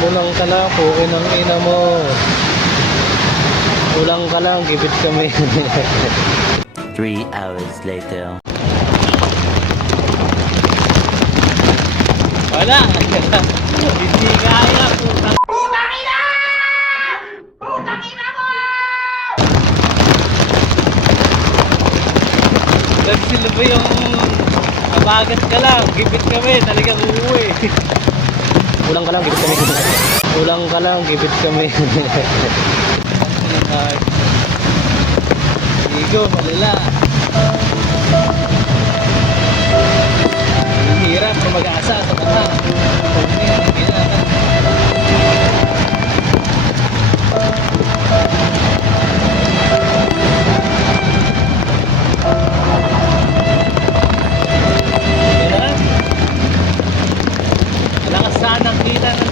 Umulang ka lang, pukin ang ina mo. Ulang ka lang, gibit kami. 3 hours later. Wala. Hindi kaya, putang. Putang ina! Putang ina mo! Sila ba yung abagat ka lang, gibit kami, talagang uuwi. Ulang ka lang, gibit kami. Ulang ka lang, gibit kami. Igo, malala. Ang hirap na mag-aasa sa bata. Wala ka sanang kita ng